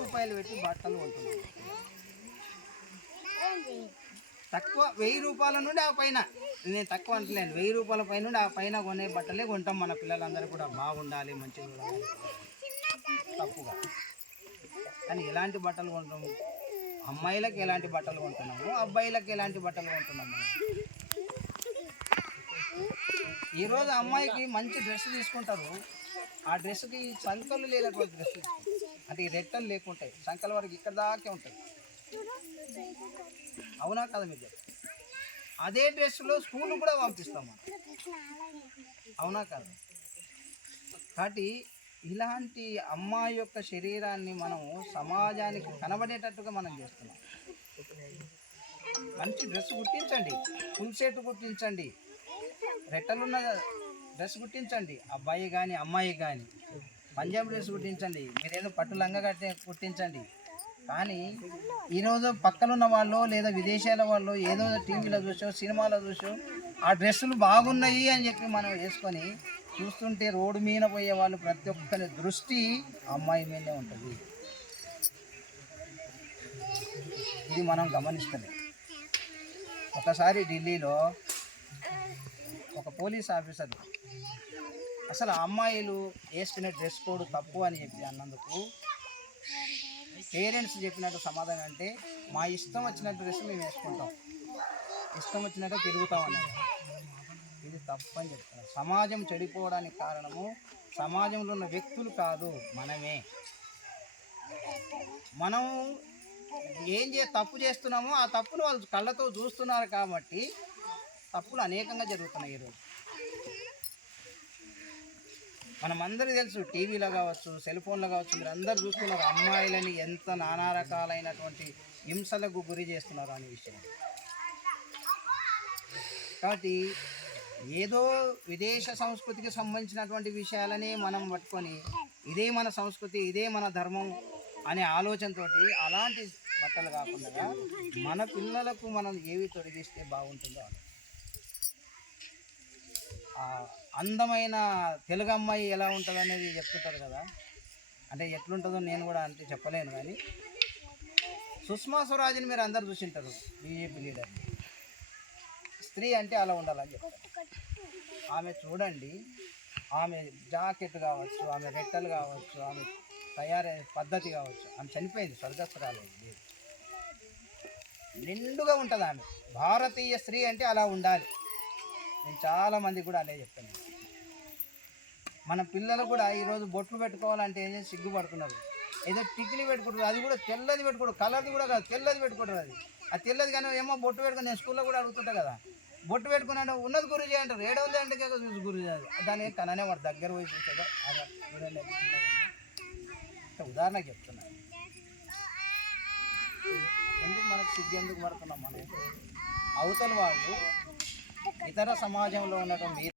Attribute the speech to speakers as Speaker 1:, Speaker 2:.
Speaker 1: రూపాయలు పెట్టి బట్టలు కొంటున్నాను తక్కువ వెయ్యి రూపాయల నుండి ఆ పైన. నేను తక్కువ అంటలేను. వెయ్యి రూపాయల పైన నుండి ఆ పైన కొనే బట్టలే కొంటాం మన పిల్లలందరూ కూడా. బాగుండాలి మంచిగా ఉండాలి. తప్పుగా. కానీ ఎలాంటి బట్టలు కొంటాము అమ్మాయిలకు ఎలాంటి బట్టలు కొంటున్నాము? అబ్బాయిలకు ఎలాంటి బట్టలు కొంటున్నాము ఈరోజు అమ్మాయికి మంచి డ్రెస్ తీసుకుంటారు. ఆ డ్రెస్కి సంకలు లేనటువంటి డ్రెస్. అంటే ఈ రెట్టలు లేకుంటాయి సంకల వరకు ఇక్కడ దాకే ఉంటాయి అవునా కదా మీరు అదే డ్రెస్లో స్కూల్ కూడా పంపిస్తాం మనం. అవునా కదా? కాబట్టి ఇలాంటి అమ్మాయి యొక్క శరీరాన్ని మనం సమాజానికి కనబడేటట్టుగా మనం చేస్తున్నాం. మంచి డ్రెస్ గుర్తించండి ఫుల్ సెట్ కుట్టించండి. రెట్టలున్న డ్రెస్ కుట్టించండి. అబ్బాయి కానీ అమ్మాయి కానీ పంజాబ్ డ్రెస్ కుట్టించండి. మీరేదో పట్టు లంగా కట్టి కుట్టించండి. కానీ ఈరోజు పక్కనున్న వాళ్ళు లేదా విదేశాల వాళ్ళు ఏదో టీవీలో చూసో సినిమాలో చూసో ఆ డ్రెస్సులు బాగున్నాయి అని చెప్పి మనం వేసుకొని చూస్తుంటే రోడ్డు మీద పోయే వాళ్ళు ప్రతి ఒక్కరి దృష్టి అమ్మాయి మీదే ఉంటుంది. ఇది మనం గమనిస్తలేం. ఒకసారి ఢిల్లీలో ఒక పోలీస్ ఆఫీసర్ అసలు అమ్మాయిలు వేసుకునే డ్రెస్ కోడ్ తప్పు అని చెప్పి అన్నందుకు పేరెంట్స్ చెప్పినట్టు సమాధానం అంటే మా ఇష్టం వచ్చిన డ్రెస్ మేము వేసుకుంటాం. ఇష్టం వచ్చినట్టు తిరుగుతాం అన్నది ఇది తప్పు అని చెప్తున్నారు. సమాజం చెడిపోవడానికి కారణము సమాజంలో ఉన్న వ్యక్తులు కాదు మనమే. మనం ఏం చే తప్పు చేస్తున్నామో ఆ తప్పును వాళ్ళు కళ్ళతో చూస్తున్నారు కాబట్టి తప్పులు అనేకంగా జరుగుతున్నాయి ఈరోజు. మనమందరికీ తెలుసు టీవీలో కావచ్చు సెల్ ఫోన్లో కావచ్చు మీరు అందరు చూస్తున్నారు అమ్మాయిలని ఎంత నానా రకాలైనటువంటి హింసలకు గురి చేస్తున్నారు అనే విషయం. కాబట్టి ఏదో విదేశ సంస్కృతికి సంబంధించినటువంటి విషయాలని మనం పట్టుకొని ఇదే మన సంస్కృతి ఇదే మన ధర్మం అనే ఆలోచనతోటి అలాంటి బట్టలు కాకుండా మన పిల్లలకు మనం ఏవి తొలగిస్తే బాగుంటుందో అని అందమైన తెలుగు అమ్మాయి ఎలా ఉంటుంది అనేది చెప్తుంటారు కదా. అంటే ఎట్లుంటుందో నేను కూడా అంటే చెప్పలేను కానీ. సుష్మా స్వరాజ్ని మీరు అందరు చూసింటారు బీజేపీ లీడర్. స్త్రీ అంటే అలా ఉండాలని చెప్తారు. ఆమె చూడండి ఆమె జాకెట్ కావచ్చు ఆమె రెట్టలు కావచ్చు ఆమె తయారయ్యే పద్ధతి కావచ్చు ఆమె చనిపోయింది స్వర్గస్థరాలు నిండుగా ఉంటుంది ఆమె. భారతీయ స్త్రీ అంటే అలా ఉండాలి. నేను చాలామంది కూడా అదే చెప్తాను మన పిల్లలు కూడా ఈరోజు బొట్లు పెట్టుకోవాలంటే ఏం చేసి సిగ్గుపడుతున్నారు? ఏదో టిక్లీ పెట్టుకుంటారు అది కూడా తెల్లది పెట్టుకోడు కలర్ది కూడా కాదు తెల్లది పెట్టుకుంటారు అది. ఆ తెల్లది కానీ ఏమో బొట్టు పెట్టుకుని నేను స్కూల్లో కూడా అడుగుతుంటా కదా. బొట్టు పెట్టుకున్నాడు ఉన్నది గురుజీ అంటారు ఏడో ఉంది అంటే కదా చూసి గురుజీ దాని తననే వాడు దగ్గర పోయి చూసేదో ఉదాహరణకు చెప్తున్నాను ఎందుకు మనకు సిగ్గు ఎందుకు పడుతున్నాం మనం? అవతల వాళ్ళు ఇతర సమాజంలో ఉన్నటువంటి